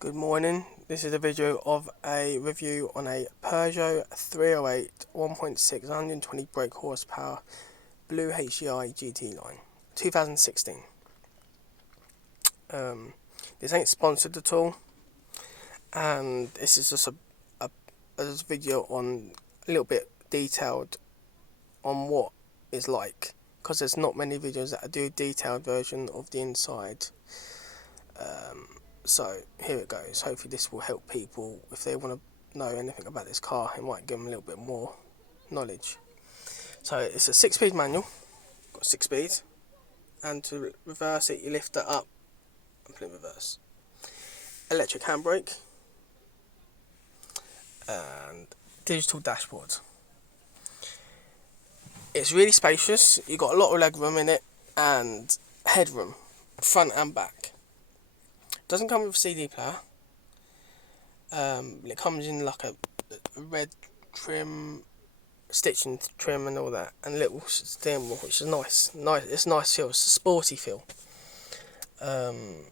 Good morning, this is a video of a review on a Peugeot 308 1.6 120 brake horsepower blue HDI GT line 2016. This ain't sponsored at all, and this is just a video on a little bit detailed on what it's like, because there's not many videos that do a detailed version of the inside. So here it goes. Hopefully this will help people if they want to know anything about this car. It might give them a little bit more knowledge. So it's a 6-speed manual, got 6 speeds, and to reverse it you lift it up and put it in reverse. Electric handbrake and digital dashboard. It's really spacious. You've got a lot of leg room in it and headroom, front and back. Doesn't come with a CD player. It comes in like a red trim, stitching trim and all that, and a little steering wheel, which is nice. It's a nice feel. It's a sporty feel. And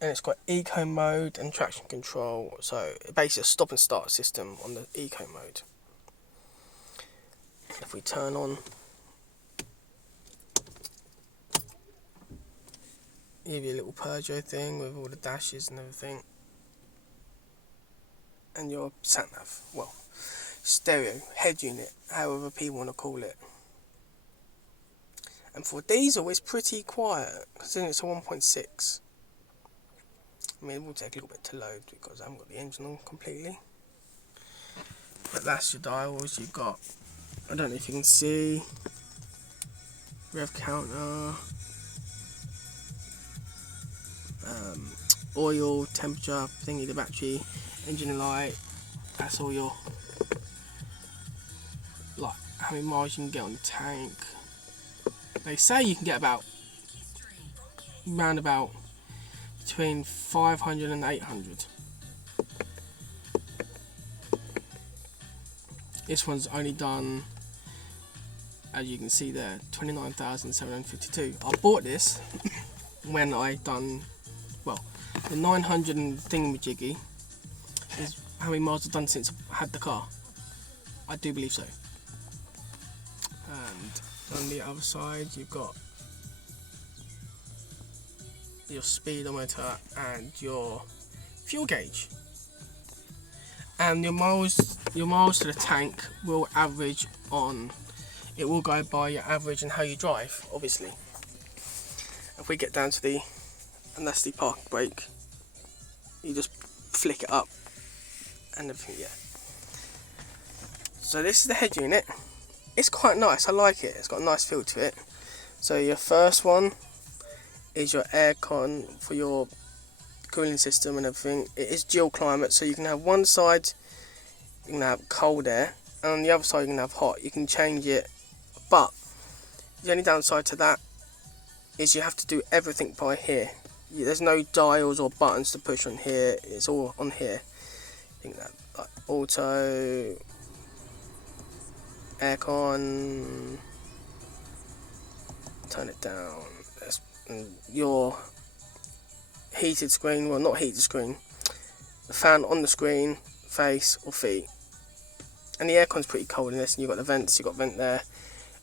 it's got eco mode and traction control. So basically a stop and start system on the eco mode. If we turn on, give you a little Peugeot thing with all the dashes and everything, and your sat nav, well, stereo, head unit, however people want to call it. And for diesel, it's pretty quiet, considering it's a 1.6. I mean, it will take a little bit to load because I haven't got the engine on completely. But that's your dials. You've got, I don't know if you can see, rev counter, oil, temperature, thingy, the battery, engine light. That's all your, like, how many miles you can get on the tank. They say you can get round about between 500 and 800. This one's only done, as you can see there, 29,752. I bought this when I done, well, the 900 and thingamajiggy is how many miles I've done since I had the car. I do believe so. And on the other side you've got your speedometer and your fuel gauge. And your miles to the tank will average on, it will go by your average and how you drive, obviously. If we get down to the, and that's the park brake, you just flick it up and everything, yeah. So this is the head unit. It's quite nice, I like it. It's got a nice feel to it. So your first one is your aircon for your cooling system and everything. It is dual climate, so you can have one side, you can have cold air, and on the other side you can have hot. You can change it, but the only downside to that is you have to do everything by here. There's no dials or buttons to push on here. It's all on here. You can have like auto, aircon, turn it down. Your heated screen, well, not heated screen, the fan on the screen, face or feet. And the aircon's pretty cold in this. And you've got the vents. You've got vent there,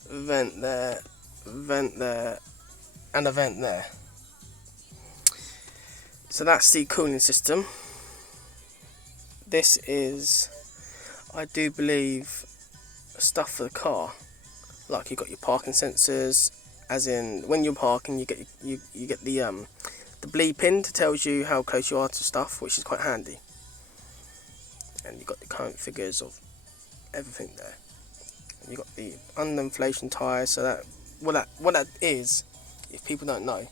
vent there, vent there, and a vent there. So that's the cooling system. This is, I do believe, stuff for the car. Like you've got your parking sensors, as in when you're parking, you get the bleep in to tells you how close you are to stuff, which is quite handy. And you've got the current figures of everything there. And you've got the under inflation tyres. So that what that is, if people don't know,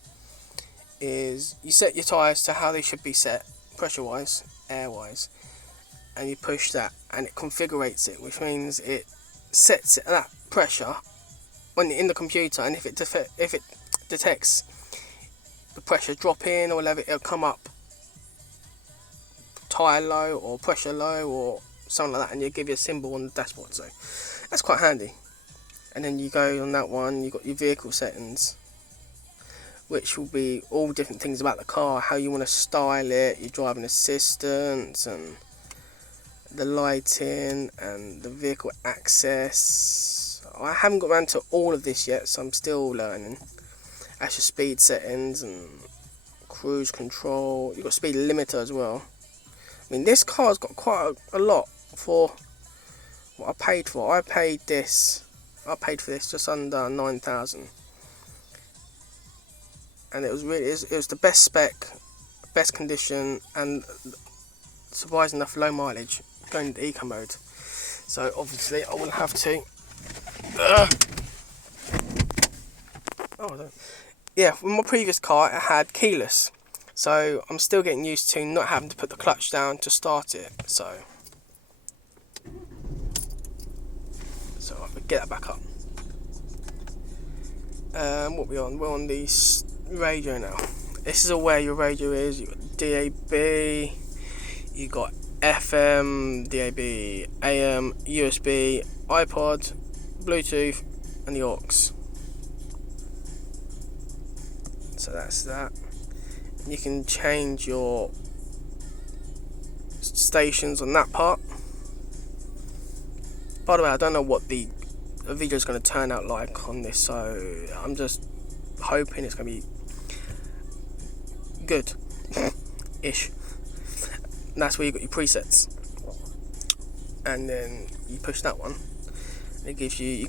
is you set your tyres to how they should be set, pressure wise, air wise, and you push that and it configurates it, which means it sets that pressure when in the computer, and if it detects the pressure dropping or whatever, it'll come up tyre low or pressure low or something like that, and you'll give you a symbol on the dashboard. So that's quite handy. And then you go on that one, you've got your vehicle settings, which will be all different things about the car, how you want to style it, your driving assistance, and the lighting, and the vehicle access. I haven't got around to all of this yet, so I'm still learning. That's your speed settings and cruise control. You've got speed limiter as well. I mean, this car's got quite a lot for what I paid for. I paid for this just under 9,000, and it was the best spec, best condition, and surprising enough low mileage going into eco mode. So obviously I will have to. Yeah, with my previous car it had keyless, so I'm still getting used to not having to put the clutch down to start it. So I'll get that back up. What we on? We're on the radio now. This is where your radio is. You got DAB, you got FM, DAB, AM, USB, iPod, Bluetooth, and the aux. So that's that. You can change your stations on that part. By the way, I don't know what the video is going to turn out like on this, so I'm just hoping it's going to be good ish. And that's where you got your presets, and then you push that one. It gives you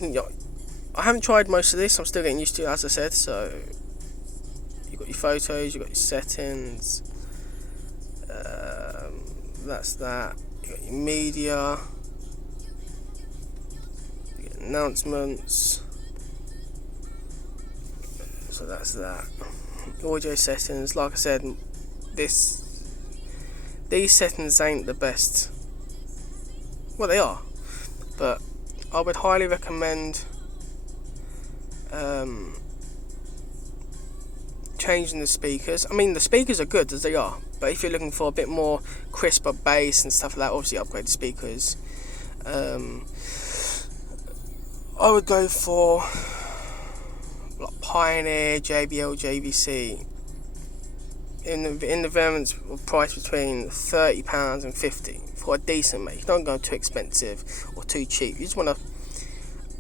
I haven't tried most of this. I'm still getting used to it, as I said. So you've got your photos, you've got your settings. That's that. You got your media, you get announcements. So that's that. Audio settings. Like I said, these settings ain't the best. Well, they are, but I would highly recommend changing the speakers. I mean, the speakers are good as they are, but if you're looking for a bit more crisper bass and stuff like that, obviously upgrade the speakers. I would go for like Pioneer, JBL, JVC. In the variants of price between £30 and £50 for a decent make. You don't go too expensive or too cheap. You just want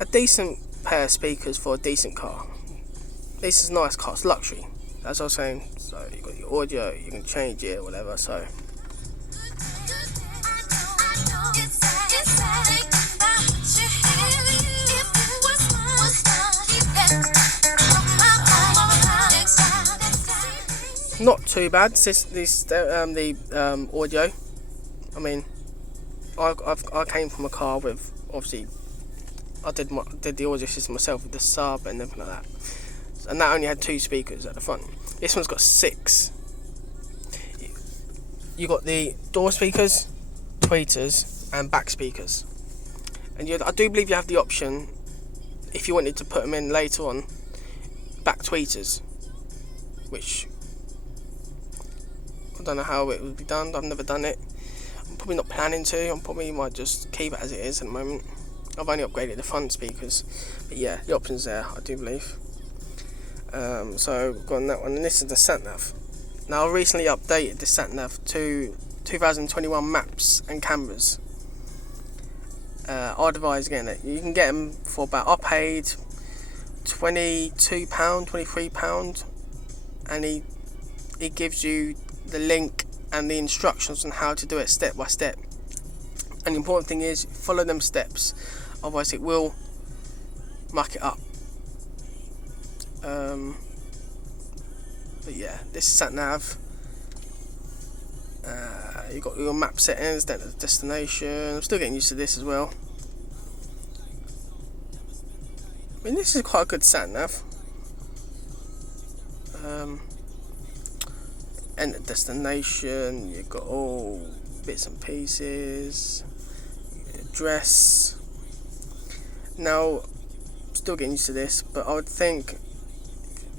a decent pair of speakers for a decent car. This is a nice car, it's luxury. That's what I was saying. So you got your audio, you can change it or whatever. So not too bad. The audio. I mean, I came from a car with, obviously, I did the audio system myself with the sub and everything like that, and that only had 2 speakers at the front. This one's got 6. You got the door speakers, tweeters, and back speakers, and I do believe you have the option, if you wanted to put them in later on, back tweeters, which I don't know how it would be done. I've never done it. I'm probably not planning to. I probably might just keep it as it is at the moment. I've only upgraded the front speakers, but yeah, the option's there, I do believe. So we've got that one, and this is the sat nav. Now I recently updated the sat nav to 2021 maps and cameras. I'd advise getting it. You can get them for about, I paid £22, £23, and he gives you the link and the instructions on how to do it step by step. And the important thing is follow them steps, otherwise it will muck it up. But yeah, this is sat nav. You got your map settings, then the destination. I'm still getting used to this as well. I mean, this is quite a good sat nav. And the destination, you got all bits and pieces, address. Now, I'm still getting used to this, but I would think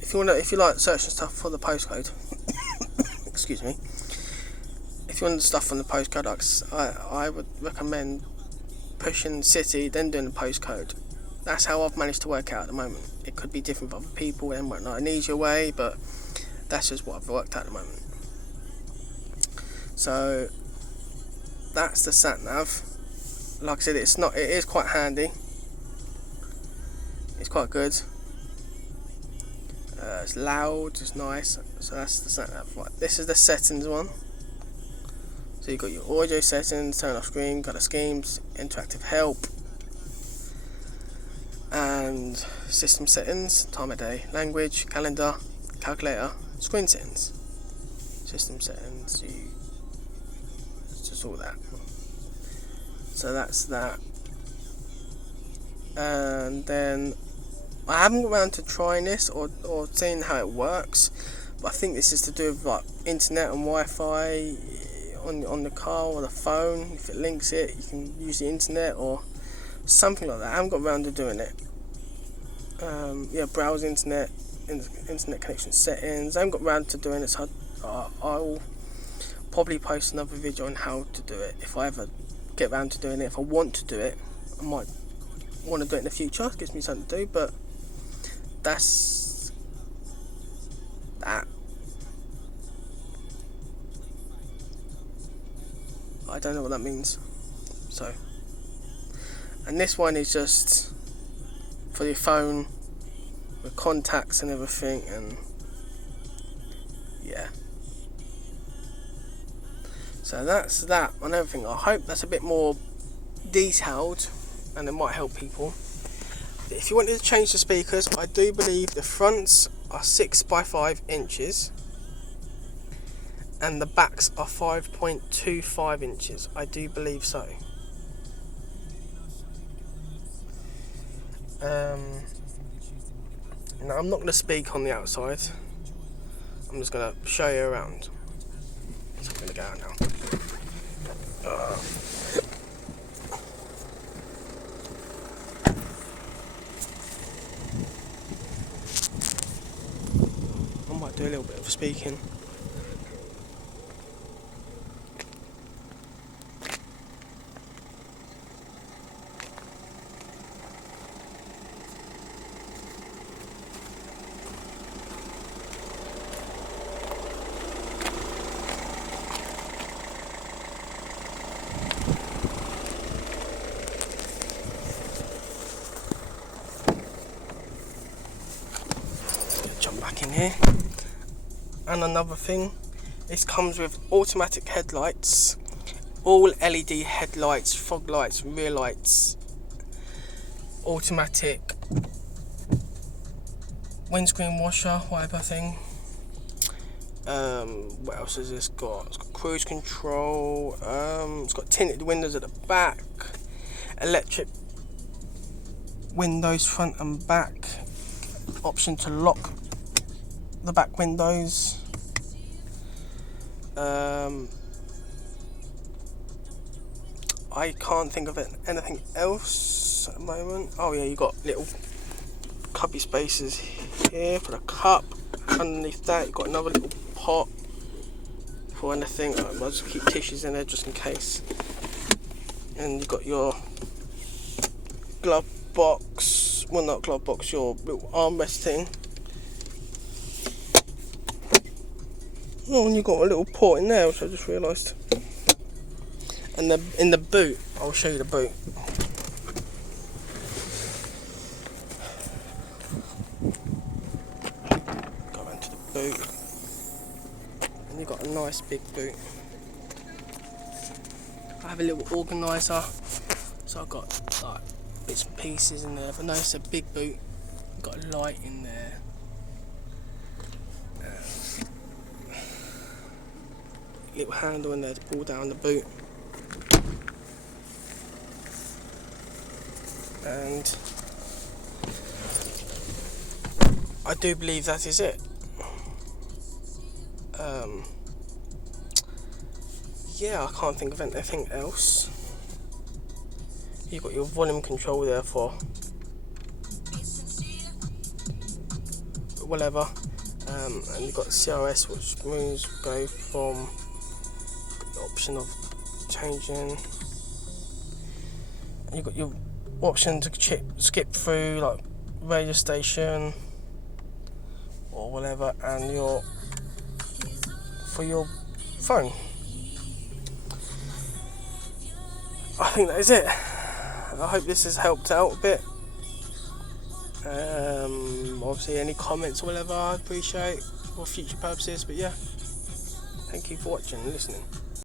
if you like searching stuff for the postcode, excuse me, if you want the stuff from the postcode, I would recommend pushing city, then doing the postcode, that's how I've managed to work out at the moment. It could be different for other people and might not an easier way, but that's just what I've worked out at the moment. So that's the sat nav. Like I said, it is quite handy. It's quite good. It's loud, it's nice. So that's the sat nav. Right, this is the settings one. So you've got your audio settings, turn off screen, colour schemes, interactive help, and system settings, time of day, language, calendar, calculator, screen settings, system settings, it's just all that. So that's that. And then I haven't got around to trying this or seeing how it works, but I think this is to do with like internet and Wi-Fi on the car or the phone. If it links it, you can use the internet or something like that. I haven't got around to doing it. Browse internet connection settings. I haven't got around to doing it, so I'll probably post another video on how to do it if I ever get around to doing it. If I want to do it, I might want to do it in the future. It gives me something to do, but that's that. I don't know what that means. So, and this one is just for your phone with contacts and everything, and yeah. So that's that on everything. I hope that's a bit more detailed and it might help people. If you wanted to change the speakers, I do believe the fronts are 6 by 5 inches and the backs are 5.25 inches. I do believe so. Now I'm not going to speak on the outside. I'm just going to show you around. So I'm going to go out now. I might do a little bit of speaking. Jump back in here. And another thing, this comes with automatic headlights, all LED headlights, fog lights, rear lights, automatic windscreen washer, wiper thing. What else has this got? It's got cruise control, it's got tinted windows at the back, electric windows front and back, option to lock the back windows. I can't think of anything else at the moment. Oh yeah, you got little cubby spaces here for the cup. Underneath that, you've got another little pot for anything. I'll just keep tissues in there just in case. And you've got your glove box. Well, not glove box, your little armrest thing. Oh, and you've got a little port in there, which I just realised. And in the boot, I'll show you the boot. Go into the boot. And you've got a nice big boot. I have a little organiser, so I've got like bits and pieces in there. But no, it's a big boot. I've got a light in there. Little handle in there to pull down the boot, and I do believe that is it. Yeah, I can't think of anything else. You've got your volume control there for whatever, and you've got CRS, which moves go from the option of changing. And you've got your option to skip through, like radio station or whatever, and for your phone. I think that is it. I hope this has helped out a bit. Obviously any comments or whatever I appreciate for future purposes, but yeah, thank you for watching and listening.